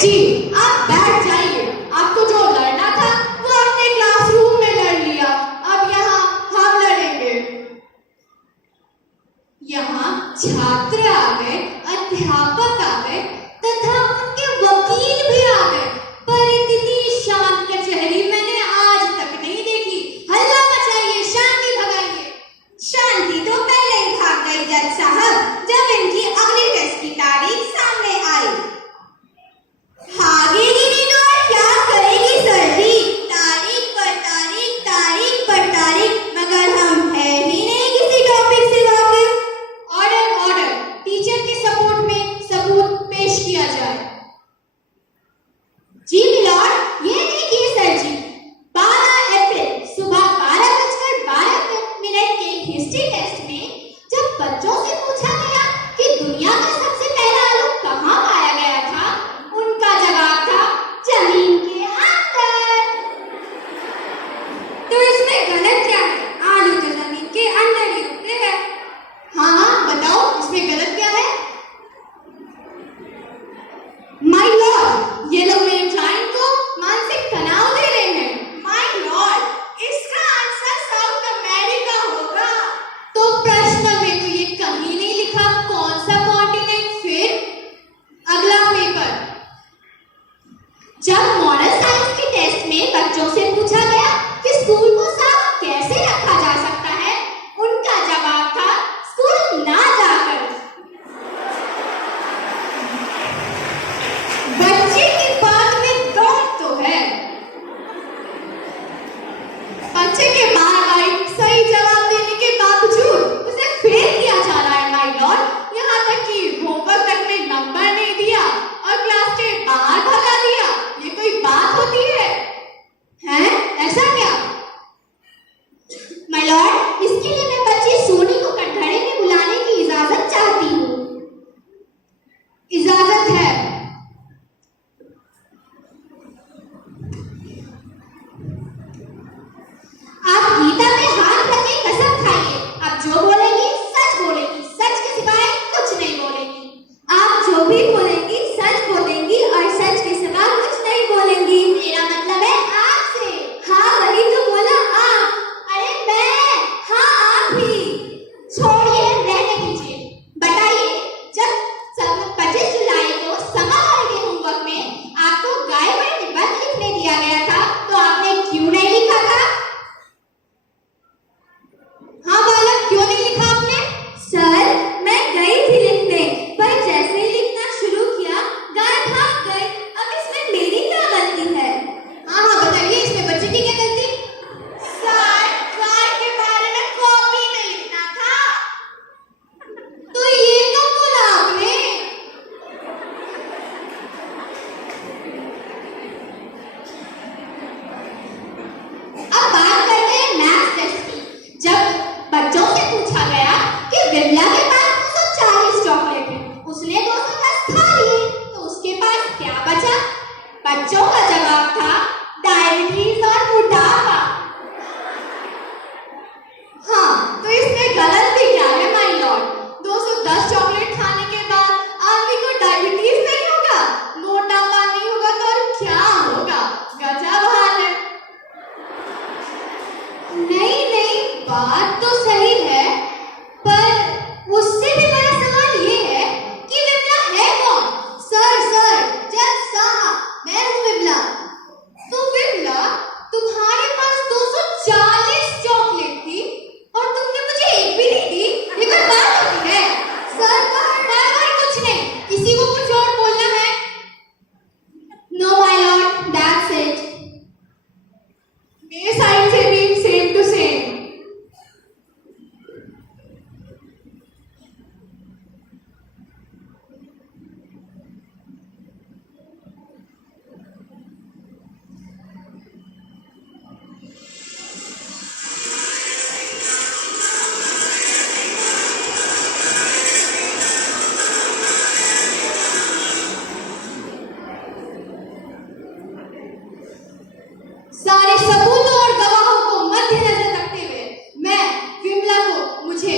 जी आप बैठ जाइए। आपको जो लड़ना था वो अपने क्लासरूम में लड़ लिया, अब यहाँ हम लड़ेंगे। यहाँ छात्र आ गए, अध्यापक आ गए तथा उनके वकील भी आ गए, पर इतनी शांत कचहरी मैंने आज तक नहीं देखी। हल्ला मचाइए, शांति भगाइए। शांति तो पहले ही भाग गई जज साहब, जब इनकी अगली टेस्ट की तारीख सामने आई। भागेगी नहीं तो और क्या करेगी सर जी? तारीख पर तारीख, तारीख पर तारीख, मगर हम है ही नहीं किसी टॉपिक से वाकिफ। ऑर्डर ऑर्डर, टीचर के सपोर्ट में सबूत पेश किया जाए। जी मिलॉर्ड, ये देखिए सर जी, 12 अप्रैल सुबह 12:12 के हिस्ट्री टेस्ट में जब बच्चों से पूछा गया कि दुनिया का सबसे पहला आलू कहाँ पाया गया था, उनका जवाब था जमीन के अंदर। तो इसमें गलत क्या है? आलू तो जमीन के अंदर ही उगते हैं। हाँ, बताओ इसमें गलत क्या है? माय लॉर्ड, ये लोग मेरे क्लाइंट को मानसिक तनाव दे रहे हैं। माय लॉर्ड, इसका आंसर साउथ अमेरिका होगा। तो प्रश्न में तो ये कहीं नहीं लिखा कौन सा कॉन्टिनेंट। फिर अगला पेपर। जब मॉरल साइंस के टेस्ट में बच्चों से पूछा गया कि स्कूल को साफ कैसे रखा जा सकता है, उनका जवाब था स्कूल ना जाकर। बच्चे की बात में दम तो है। बच्चे के बार-बार सही जवाब देने के बावजूद उसे फेल किया जा रहा है माय लॉर्ड। यहाँ तक कि होमवर्क तक में नंबर नहीं दिया और क्लास के बाहर भगा दिया। ये कोई बात होती है? हैं? ऐसा क्या? माय लॉर्ड, इसके लिए मैं बच्ची सोनी को कटघरे में बुलाने की इजाजत चाहती हूँ। इजाजत है। आप गीता में हाथ रख के कसम खाइए, आप जो बोलेंगी सच बोलेंगी, सच के सिवाय कुछ नहीं बोलेंगी। आप जो भी बोलेंगी सच बोलेंगी और सच के सिवा कुछ नहीं बोलेंगी। मेरा मतलब है आपसे। हाँ वही तो बोला, आप। अरे मैं, हाँ आप ही। छोड़िए, रहने दीजिए। बताइए, जब 25 जुलाई को समर हॉलिडे होमवर्क में आपको गाय पर निबंध लिखने दिया गया था, तो आपने क्यों नहीं लिखा था? हाँ बालक, क्यों नहीं लिखा आपने? सर, मैं गई थी लिखने, पर जैसे ही लिखना शुरू किया गाय भाग गई। अब इसमें मेरी क्या गलती है? हाँ हाँ बताइए, इसमें बच्चे की क्या गलती? सर, गाय के बारे में कॉपी में लिखना था। तो ये कब बोला आपने? अब बात करते हैं मैथ्स टेस्ट की। जब बच्चों से पूछा गया कि विमला के पास 240 चॉकलेट है, उसने 210 खा लिए, तो उसके पास क्या बचा? बच्चों का जवाब था डायबिटीज और मोटापा। हाँ, तो इसमें गलत भी क्या है माय लॉर्ड? 210 चॉकलेट खाने के बाद आदमी को डायबिटीज नहीं होगा, मोटापा नहीं होगा, तो और क्या होगा? गजब हाल है। नहीं नहीं, बात तो सही है, पर उससे भी बड़ा सवाल ये है कि विमला है कौन? सर, जज साहब, मैं हूँ विमला। तो विमला, तुम्हारे पास 240 चॉकलेट थी और तुमने मुझे एक भी नहीं दी। ये कोई बात होती है? सर, बार कुछ नहीं, किसी को कुछ और बोलना है? No my lord, that's it. मेरे साइड से भी सेम टू सेम। सारे सबूतों और गवाहों को मद्देनजर रखते हुए मैं विमला को मुझे